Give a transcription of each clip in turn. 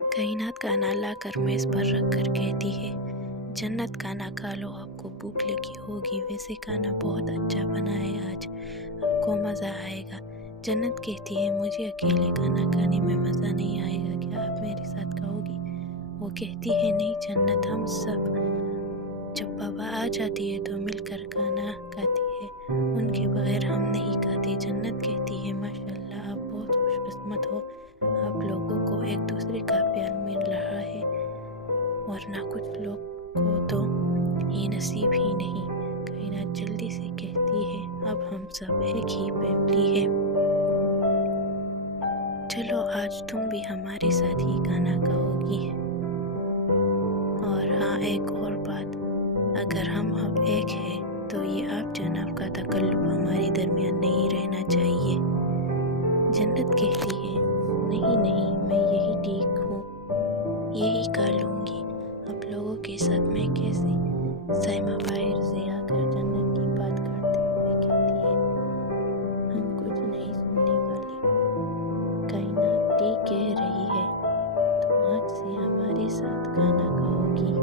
कायनात खाना लाकर मेज़ पर रख कर कहती है, जन्नत खाना खा लो, आपको भूख लगी होगी, वैसे खाना बहुत अच्छा बना है आज, आपको मज़ा आएगा। जन्नत कहती है, मुझे अकेले खाना खाने में मज़ा नहीं आएगा, क्या आप मेरे साथ खाओगी? वो कहती है, नहीं जन्नत, हम सब जब बाबा आ जाती है तो मिलकर खाना खाती है, उनके बगैर हम नहीं खाते। जन्नत कहती है, माशाल्लाह, आप बहुत खुशकिस्मत हो, आप लोगों को एक दूसरे का प्यार मिल रहा है, वरना कुछ लोग को तो ये नसीब ही नहीं। कायनात जल्दी से कहती है, अब हम सब एक ही फैमिली है, चलो आज तुम भी हमारे साथ ही खाना खाओगी। और हाँ, एक और बात, अगर हम अब एक हैं तो ये आप जनाब का तकल्लुफ़ हमारे दरमियान नहीं रहना चाहिए। जन्नत कहती है, नहीं नहीं, मैं यही ठीक हूँ, यही खा लूँगी, आप लोगों के साथ मैं कैसे? साइमा बाहर से आकर जन्नत की बात करते हुए कहती है, हम कुछ नहीं सुनने वाले, कायनात ठीक कह रही है, तुम आज से हमारे साथ खाना खाओगी।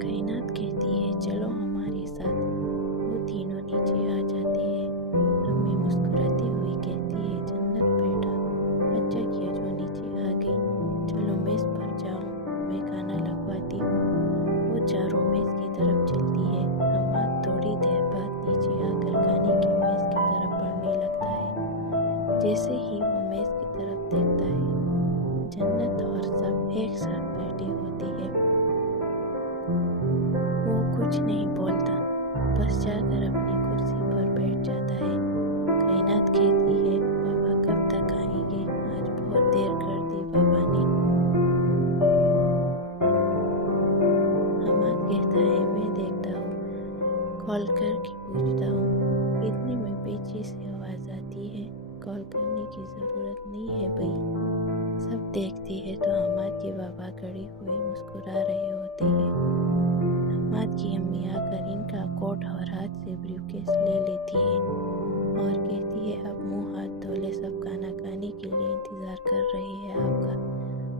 कायनात कहती है, चलो हमारे साथ। वो तीनों नीचे आ जाते हैं। अम्मी मुस्कुराती हुई कहती है, जन्नत बेटा, अच्छा किया जो नीचे आ गई, चलो मेज़ पर जाओ, मैं खाना लगवाती हूँ। वो चारों मेज़ की तरफ चलती है। हमाद थोड़ी देर बाद नीचे आकर खाने की मेज़ की तरफ बढ़ने लगता है। जैसे ही वो मेज़ की तरफ देखता है, जन्नत और सब एक साथ बैठे होते हैं। वो कुछ नहीं बोलता, बस जाकर अपनी कुर्सी पर बैठ जाता है। कायनात कहती है, पापा कब तक आएंगे? आज बहुत देर कर दी पापा ने। हमाद कहता है, मैं देखता हूँ, कॉल करके पूछता हूँ। इतने में पीछे से आवाज़ आती है, कॉल करने की ज़रूरत नहीं है भाई। सब देखते हैं तो हमाद के बाबा खड़े हुए मुस्कुरा रहे होते हैं। हमाद की अम्मी आकर इनका कोट और हाथ से ब्रीफकेस ले लेती है और कहती है, अब मुंह हाथ धो ले, सब खाना खाने के लिए इंतज़ार कर रहे हैं आपका।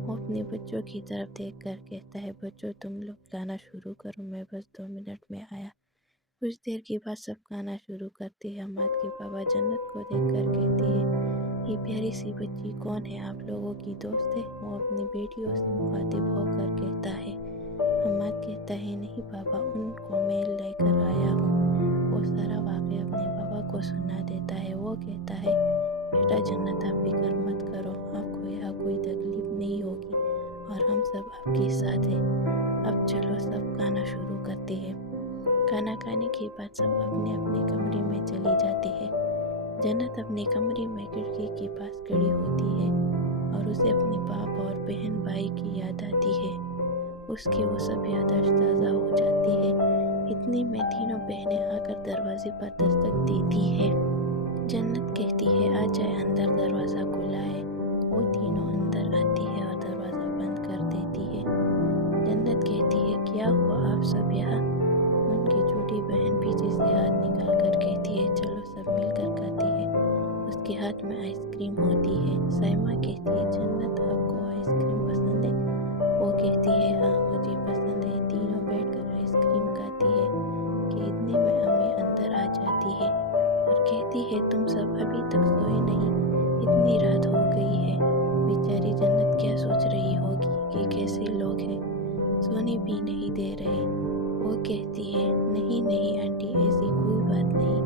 वो अपने बच्चों की तरफ देख कर कहता है, बच्चों तुम लोग खाना शुरू करो, मैं बस 2 मिनट में आया। कुछ देर के बाद सब खाना शुरू करते हैं। हमाद के बाबा जन्नत को देख कर कहते हैं, ये प्यारी सी बच्ची कौन है, आप लोगों की दोस्त है? वो अपनी बेटियों से मुखातिब होकर कहता है। हमाद कहता है, नहीं पापा, उनको मैं लेकर आया हूँ। वो सारा वाक़या अपने पापा को सुना देता है। वो कहता है, बेटा जन्नत, आप फिक्र मत करो, आपको यहाँ कोई तकलीफ नहीं होगी और हम सब आपके साथ हैं। अब चलो सब खाना शुरू करते हैं। खाना खाने के बाद सब अपने अपने कमरे में चले जाते हैं। जन्नत अपने कमरे में खिड़की के पास खड़ी होती है और उसे अपने बाप और बहन भाई की याद आती है। उसकी वो सब याददाश्त ताज़ा हो जाती है। इतने में तीनों बहनें आकर दरवाजे पर दस्तक देती है। जन्नत कहती है, आ जाए अंदर, दरवाज़ा खुला है। वो तीनों अंदर आती है और दरवाज़ा बंद कर देती है। जन्नत कहती है, क्या हुआ, आप सब यहाँ? उनकी छोटी बहन पीछे से हाथ निकाल कर कहती है, चलो सब मिलकर खाते हैं। उसके हाथ में आइसक्रीम होती है। साइमा कहती है, जन्नत आपको आइसक्रीम पसंद है? वो कहती है, हाँ मुझे पसंद है। तीनों बैठकर आइसक्रीम खाती है कि इतने में अम्मी अंदर आ जाती है और कहती है, तुम सब अभी तक सोए नहीं, इतनी रात हो गई है। बेचारी जन्नत क्या सोच रही होगी कि कैसे लोग हैं, सोने भी नहीं दे रहे। वो कहती है, नहीं नहीं आंटी, ऐसी कोई बात नहीं,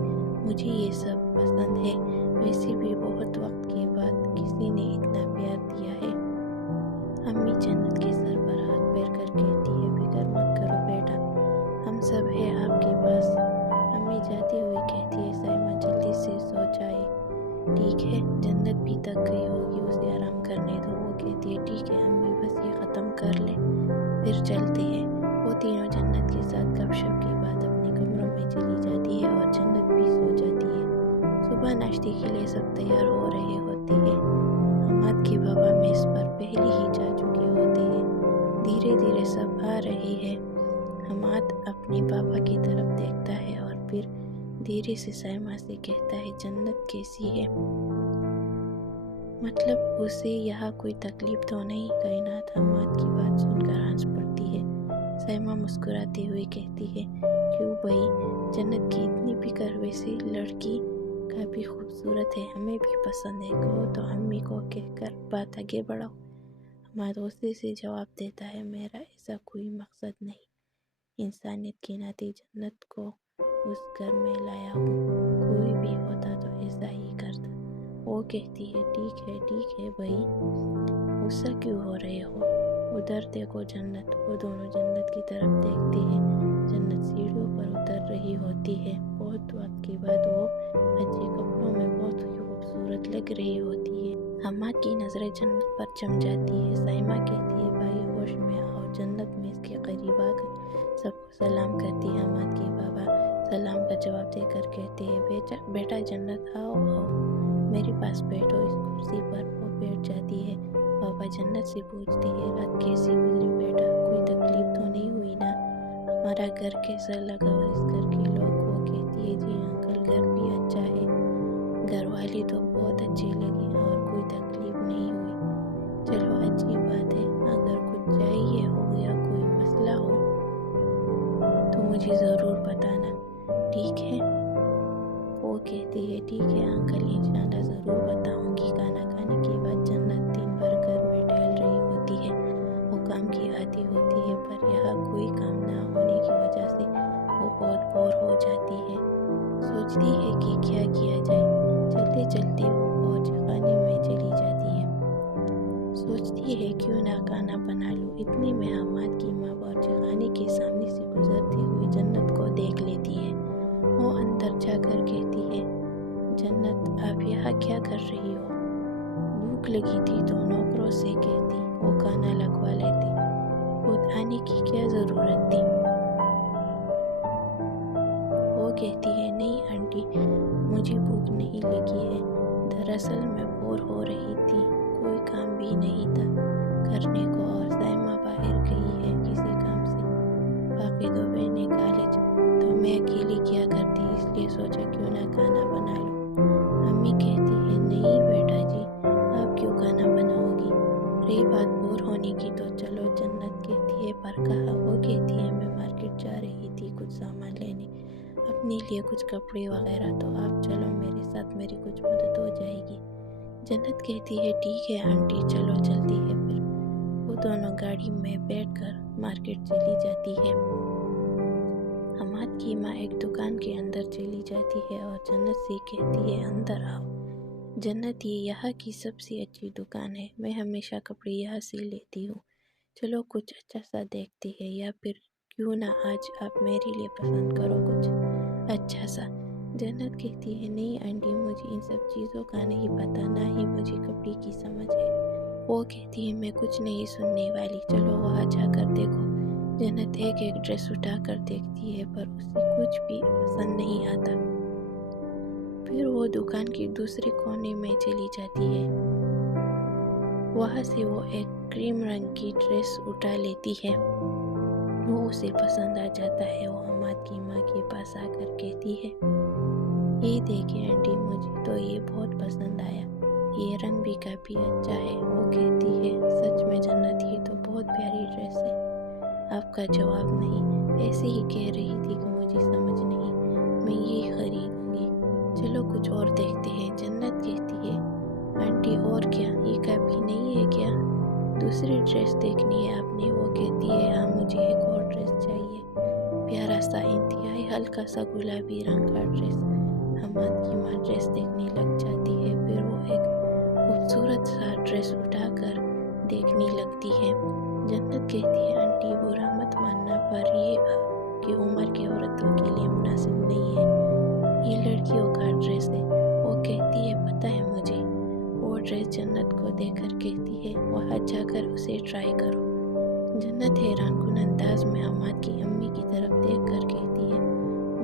मुझे ये सब पसंद है, वैसे भी बहुत वक्त के बाद किसी ने इतना प्यार दिया है। अम्मी जन्नत के सर पर हाथ फेर कर कहती है, फिक्र मत करो बेटा, हम सब हैं आपके पास। अम्मी जाती हुई कहती है, साइमा जल्दी से सो जाए, ठीक है? जन्नत भी थक गई होगी, उसे आराम करने दो। वो कहती है, ठीक है अम्मी, बस ये ख़त्म कर ले, फिर चलते हैं। वो तीनों जन्नत के साथ गपशप के बाद अपने कमरों में चली जाती है और जन्नत भी सो जाती है। सुबह नाश्ते के लिए सब तैयार हो रहे होते हैं। हमाद के बाबा मेज़ पर पहले ही जा चुके होते हैं। धीरे धीरे सब आ रहे हैं। हमाद अपने पापा की तरफ देखता है और फिर धीरे से साइमा से कहता है, जन्नत कैसी है? मतलब उसे यहाँ कोई तकलीफ तो नहीं। कायनात हम्माद की बात सुनकर हंस पड़ती है। साइमा मुस्कुराते हुए कहती है, क्यों भाई, जन्नत की इतनी फिक्र, वैसे लड़की काफ़ी खूबसूरत है, हमें भी पसंद है, कहो तो अम्मी को कहकर बात आगे बढ़ाओ। हम्माद गुस्से से जवाब देता है, मेरा ऐसा कोई मकसद नहीं, इंसानियत के नाते जन्नत को उस घर में लाया हूँ, कोई भी होता तो ऐसा ही करता। वो कहती है, ठीक है भाई, गुस्सा क्यों हो रहे हो, उधर देखो जन्नत। वो दोनों जन्नत की तरफ देखते हैं। जन्नत सीढ़ियों पर उतर रही होती है। बहुत वक्त के बाद वो अच्छे कपड़ों में बहुत ही खूबसूरत लग रही होती है। हम्माद की नज़रें जन्नत पर जम जाती है। साइमा कहती है, भाई होश में आओ। जन्नत में इसके करीब आकर सबको सलाम करती है। हम्माद के बाबा सलाम का जवाब देकर कहते हैं, बेटा जन्नत आओ, मेरे पास बैठो। इस कुर्सी पर वो बैठ जाती है। बाबा जन्नत से पूछती है, रात कैसी गुजरी बेटा, कोई तकलीफ तो नहीं हुई ना, हमारा घर कैसा लगा और इस घर के लोग। वो कहती है, जी अंकल, घर भी अच्छा है, घर वाली तो बहुत अच्छी लगी और कोई तकलीफ नहीं हुई। चलो अच्छी बात है, अगर कुछ चाहिए हो या कोई मसला हो तो मुझे ज़रूर बताना, ठीक है। वो कहती है, ठीक है अंकल, इंशाल्लाह ज़रूर बताऊंगी। खाना खाने के बाद जन्नत दिन भर घर में टहल रही होती है। वो काम की आदी होती है, पर यहाँ कोई काम ना होने की वजह से वो बहुत बोर हो जाती है। सोचती है कि क्या किया जाए। चलते चलते वो बावर्ची खाने में चली जाती है। सोचती है क्यों ना खाना बना लूँ। इतने में हम्माद की माँ बावर्ची खाने के सामने से गुजरती हुई जन्नत को देख लेती है। वो अंदर जाकर कहती है, जन्नत आप यहाँ क्या कर रही हो, भूख लगी थी तो नौकरों से कहती वो खाना लगवा लेते, खुद आने की क्या ज़रूरत थी। वो कहती है, नहीं आंटी, मुझे भूख नहीं लगी है, दरअसल मैं बोर हो रही थी, कोई काम भी नहीं था करने को और साइमा बाहर गई है किसी काम से, बाकी दो बहनें कॉलेज, तो मैं अकेली क्या करती, इसलिए सोचा क्यों ना खाना बना लूँ। अम्मी कहती है, नहीं बेटा जी, आप क्यों खाना बनाओगी, रही बात बोर होने की तो चलो। जन्नत कहती है, पर कहाँ। वो कहती है, मैं मार्केट जा रही थी कुछ सामान लेने, अपने लिए कुछ कपड़े वगैरह, तो आप चलो मेरे साथ, मेरी कुछ मदद हो जाएगी। जन्नत कहती है, ठीक है आंटी, चलो चलती है। फिर वो दोनों गाड़ी में बैठकर मार्केट चली जाती है। हम्माद की माँ एक दुकान के अंदर चली जाती है और जन्नत से कहती है, अंदर आओ। जन्नत, ये यहाँ की सबसे अच्छी दुकान है, मैं हमेशा कपड़े यहाँ से लेती हूँ, चलो कुछ अच्छा सा देखते हैं, या फिर क्यों ना आज आप मेरे लिए पसंद करो कुछ अच्छा सा। जन्नत कहती है, नहीं आंटी, मुझे इन सब चीज़ों का नहीं पता, ना ही मुझे कपड़े की समझ है। वो कहती है, मैं कुछ नहीं सुनने वाली, चलो वहाँ जाकर देखो। जन्नत एक एक ड्रेस उठा कर देखती है, पर उसे कुछ भी पसंद नहीं आता। फिर वो दुकान के दूसरे कोने में चली जाती है। वहाँ से वो एक क्रीम रंग की ड्रेस उठा लेती है। वो उसे पसंद आ जाता है। वो हम्माद की माँ के पास आकर कहती है, ये देखिए आंटी, मुझे तो ये बहुत पसंद आया, ये रंग भी काफ़ी अच्छा है। वो कहती है, सच में जन्नत, ये तो बहुत प्यारी ड्रेस है। आपका जवाब नहीं, ऐसे ही कह रही थी कि मुझे समझ नहीं, मैं ये खरीदूंगी, चलो कुछ और देखते हैं। जन्नत कहती है, आंटी और क्या, ये काफ़ी नहीं है क्या, दूसरी ड्रेस देखनी है आपने। वो कहती है, हाँ मुझे एक और ड्रेस चाहिए, प्यारा सा इंतहाई हल्का सा गुलाबी रंग का ड्रेस। हम्माद की माँ ड्रेस देखने लग जाती है। फिर वो एक खूबसूरत सा ड्रेस उठाकर देखने लगती है। जन्नत कहती है, आंटी बुरा मत मानना, पर ये आपकी उम्र की औरतों के लिए मुनासिब नहीं है, ये लड़कियों का ड्रेस है। वो कहती है, पता है मुझे। वो ड्रेस जन्नत को देखकर कहती है, वहाँ जाकर उसे ट्राई करो। जन्नत हैरानकुन अंदाज में हम्माद की अम्मी की तरफ देखकर कहती है,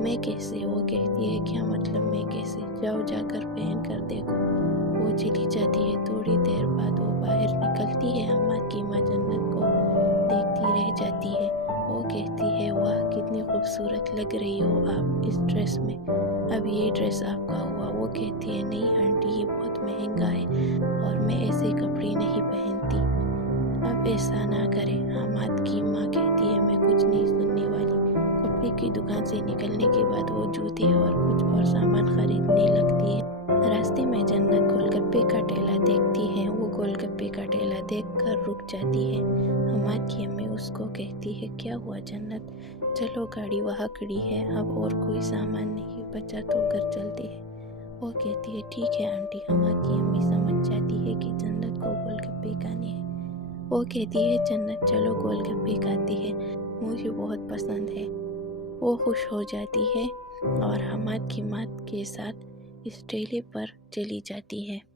मैं कैसे। वो कहती है, क्या मतलब मैं कैसे, जाओ जाकर पहन कर देखो। वो चली जाती है। थोड़ी देर बाद वो बाहर निकलती है। हम्माद की माँ जन्नत को देखती रह जाती है। वो कहती है, वाह कितनी खूबसूरत लग रही हो आप इस ड्रेस में, अब ये ड्रेस आपका हुआ। वो कहती है, नहीं आंटी, ये बहुत महंगा है और मैं کپڑے نہیں پہنتی، اب ایسا نہ کرے۔ حماد کی ماں کہتی ہے میں کچھ نہیں سننے والی۔ کپڑے کی دکان سے نکلنے کے بعد وہ جوتے اور کچھ اور سامان خریدنے لگتی ہے۔ راستے میں جنت گول گپے کا ٹھیلا دیکھتی ہے، وہ گول گپے کا ٹھیلا دیکھ کر رک جاتی ہے۔ حماد کی امی اس کو کہتی ہے کیا ہوا جنت، چلو گاڑی وہاں کھڑی ہے، اب اور کوئی سامان نہیں بچا تو گھر چلتے ہیں۔ وہ کہتی ہے ٹھیک ہے آنٹی۔ حماد کی امی سمجھ جاتی ہے کہ جنت کو گول گپے کھانے ہیں۔ وہ کہتی ہے جنت چلو گول گپے کھاتے ہیں، مجھے بہت پسند ہے۔ وہ خوش ہو جاتی ہے اور حماد کی ماں کے ساتھ اس ٹھیلے پر چلی جاتی ہے۔